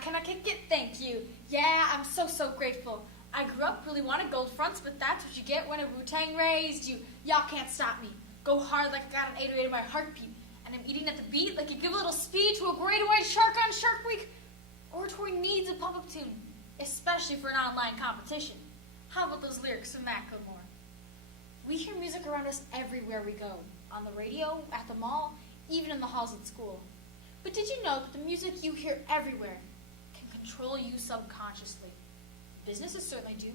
can I kick it? Thank you. Yeah, I'm so grateful. I grew up really wanting gold fronts, but that's what you get when a Wu-Tang raised you. Y'all can't stop me. Go hard like I got an 808 in my heartbeat. And I'm eating at the beat like you give a little speed to a great white shark on Shark Week. Oratory needs a pop-up tune, especially for an online competition. How about those lyrics from Macklemore? We hear music around us everywhere we go. On the radio, at the mall, even in the halls at school. But did you know that the music you hear everywhere can control you subconsciously? Businesses certainly do.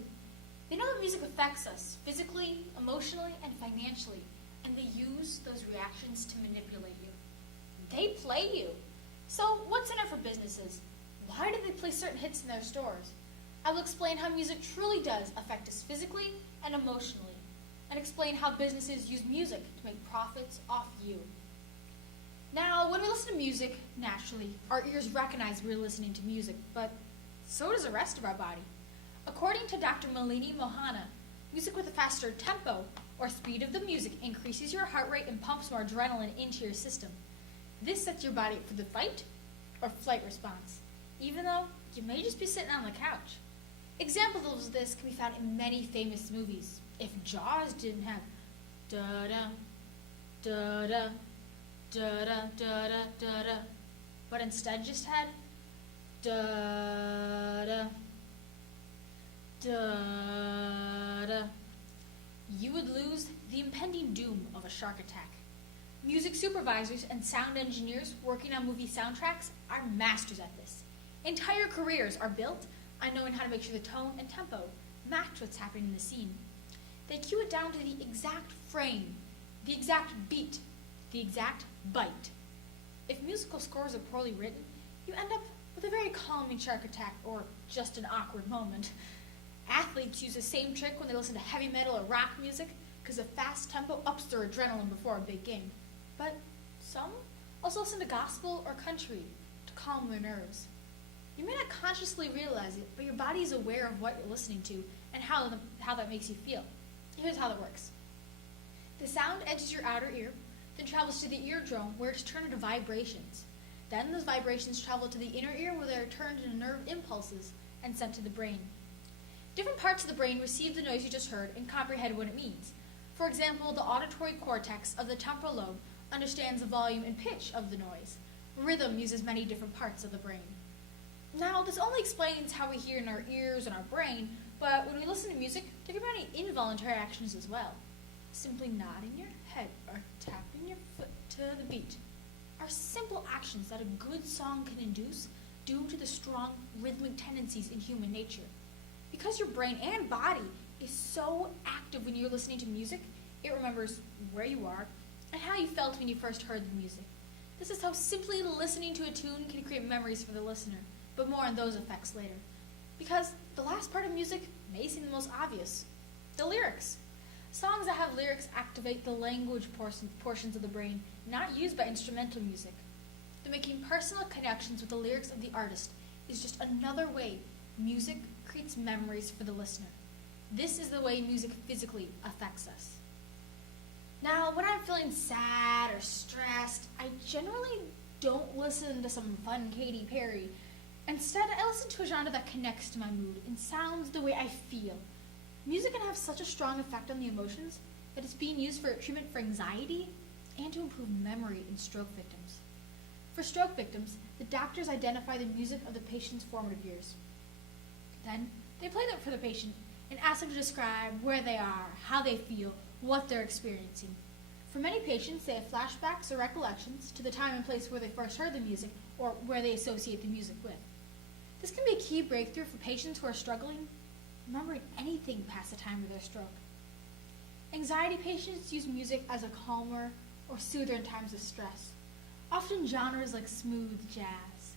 They know that music affects us physically, emotionally, and financially, and they use those reactions to manipulate you. They play you. So what's in it for businesses? Why do they play certain hits in their stores? I will explain how music truly does affect us physically and emotionally, and explain how businesses use music to make profits off you. Now, when we listen to music, naturally, our ears recognize we're listening to music, but so does the rest of our body. According to Dr. Malini Mohana, music with a faster tempo or speed of the music increases your heart rate and pumps more adrenaline into your system. This sets your body up for the fight or flight response, even though you may just be sitting on the couch. Examples of this can be found in many famous movies. If Jaws didn't have da-da, da-da, da-da, da-da, da-da, but instead just had da-da, da-da, you would lose the impending doom of a shark attack. Music supervisors and sound engineers working on movie soundtracks are masters at this. Entire careers are built on knowing how to make sure the tone and tempo match what's happening in the scene. They cue it down to the exact frame, the exact beat, the exact bite. If musical scores are poorly written, you end up with a very calming shark attack or just an awkward moment. Athletes use the same trick when they listen to heavy metal or rock music because the fast tempo ups their adrenaline before a big game. But some also listen to gospel or country to calm their nerves. You may not consciously realize it, but your body is aware of what you're listening to and how that makes you feel. Here's how that works. The sound enters your outer ear, then travels to the eardrum where it's turned into vibrations. Then those vibrations travel to the inner ear where they're turned into nerve impulses and sent to the brain. Different parts of the brain receive the noise you just heard and comprehend what it means. For example, the auditory cortex of the temporal lobe understands the volume and pitch of the noise. Rhythm uses many different parts of the brain. Now, this only explains how we hear in our ears and our brain, but when we listen to music, there can be many involuntary actions as well. Simply nodding your head or tapping your foot to the beat are simple actions that a good song can induce due to the strong rhythmic tendencies in human nature. Because your brain and body is so active when you're listening to music, it remembers where you are and how you felt when you first heard the music. This is how simply listening to a tune can create memories for the listener, but more on those effects later. Because the last part of music may seem the most obvious, the lyrics. Songs that have lyrics activate the language portions of the brain not used by instrumental music. The making personal connections with the lyrics of the artist is just another way music creates memories for the listener. This is the way music physically affects us. Now, when I'm feeling sad or stressed, I generally don't listen to some fun Katy Perry. Instead, I listen to a genre that connects to my mood and sounds the way I feel. Music can have such a strong effect on the emotions that it's being used for treatment for anxiety and to improve memory in stroke victims. For stroke victims, the doctors identify the music of the patient's formative years. Then, they play that for the patient and ask them to describe where they are, how they feel, what they're experiencing. For many patients, they have flashbacks or recollections to the time and place where they first heard the music or where they associate the music with. This can be a key breakthrough for patients who are struggling remembering anything past the time of their stroke. Anxiety patients use music as a calmer or soother in times of stress, often genres like smooth jazz.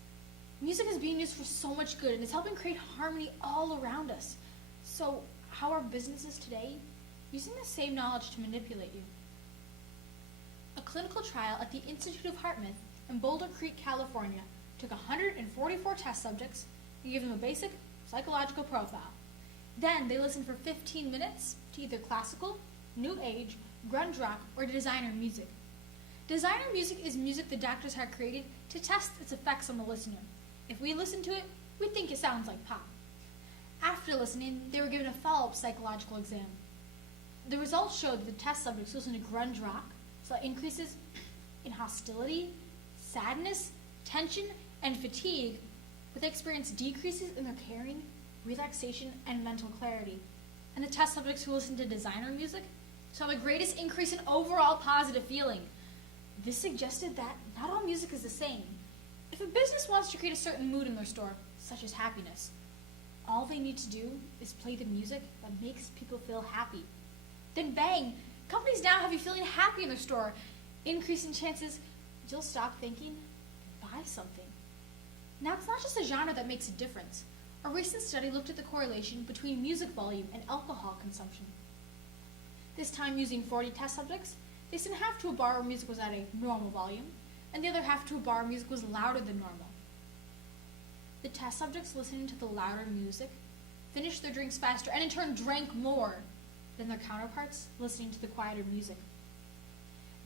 Music is being used for so much good and is helping create harmony all around us. So how are businesses today using the same knowledge to manipulate you? A clinical trial at the Institute of HeartMath in Boulder Creek, California, took 144 test subjects and gave them a basic psychological profile. Then they listened for 15 minutes to either classical, new age, grunge rock, or designer music. Designer music is music the doctors have created to test its effects on the listener. If we listen to it, we think it sounds like pop. After listening, they were given a follow-up psychological exam. The results showed that the test subjects listened to grunge rock, saw increases in hostility, sadness, tension, and fatigue, but they experienced decreases in their caring, relaxation, and mental clarity. And the test subjects who listened to designer music saw the greatest increase in overall positive feeling. This suggested that not all music is the same. If a business wants to create a certain mood in their store, such as happiness, all they need to do is play the music that makes people feel happy. Then bang, companies now have you feeling happy in their store, increasing chances you'll stop thinking and buy something. Now, it's not just the genre that makes a difference. A recent study looked at the correlation between music volume and alcohol consumption. This time using 40 test subjects, they sent half to a bar where music was at a normal volume, and the other half to a bar where music was louder than normal. The test subjects listening to the louder music finished their drinks faster and in turn drank more than their counterparts listening to the quieter music.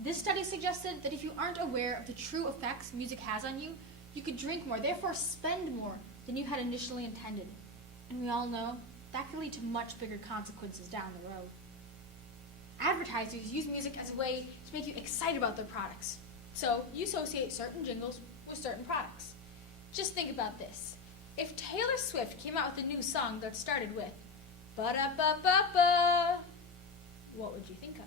This study suggested that if you aren't aware of the true effects music has on you, you could drink more, therefore spend more than you had initially intended. And we all know that could lead to much bigger consequences down the road. Advertisers use music as a way to make you excited about their products. So you associate certain jingles with certain products. Just think about this. If Taylor Swift came out with a new song that started with ba-da-ba-ba-ba, what would you think of?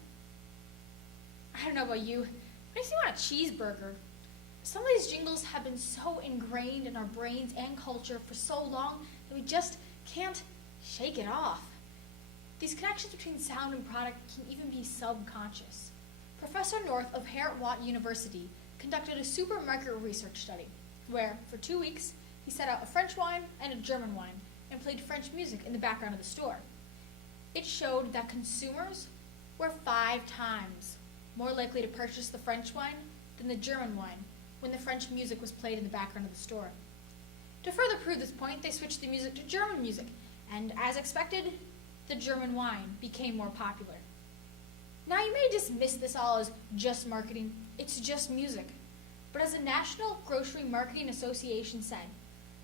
I don't know about you, but it makes me want a cheeseburger. Some of these jingles have been so ingrained in our brains and culture for so long that we just can't shake it off. These connections between sound and product can even be subconscious. Professor North of Harvard University conducted a supermarket research study where, for 2 weeks, he set out a French wine and a German wine and played French music in the background of the store. It showed that consumers were 5 times more likely to purchase the French wine than the German wine when the French music was played in the background of the store. To further prove this point, they switched the music to German music, and as expected, the German wine became more popular. Now you may dismiss this all as just marketing, it's just music. But as the National Grocery Marketing Association said,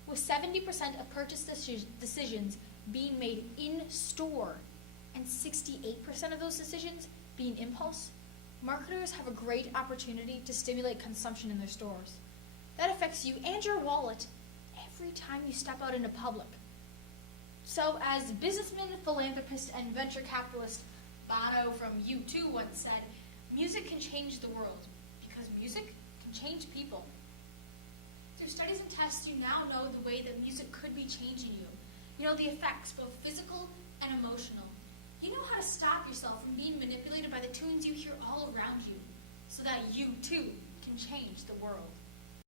with 70% of purchase decisions being made in store and 68% of those decisions being impulse, marketers have a great opportunity to stimulate consumption in their stores. That affects you and your wallet every time you step out into public. So, as businessman, philanthropist, and venture capitalist Bono from U2 once said, music can change the world because music can change people. Through studies and tests, you now know the way that music could be changing you. You know the effects, both physical and emotional. You know how to stop yourself from being manipulated by the tunes you hear all around you so that you, too, can change the world.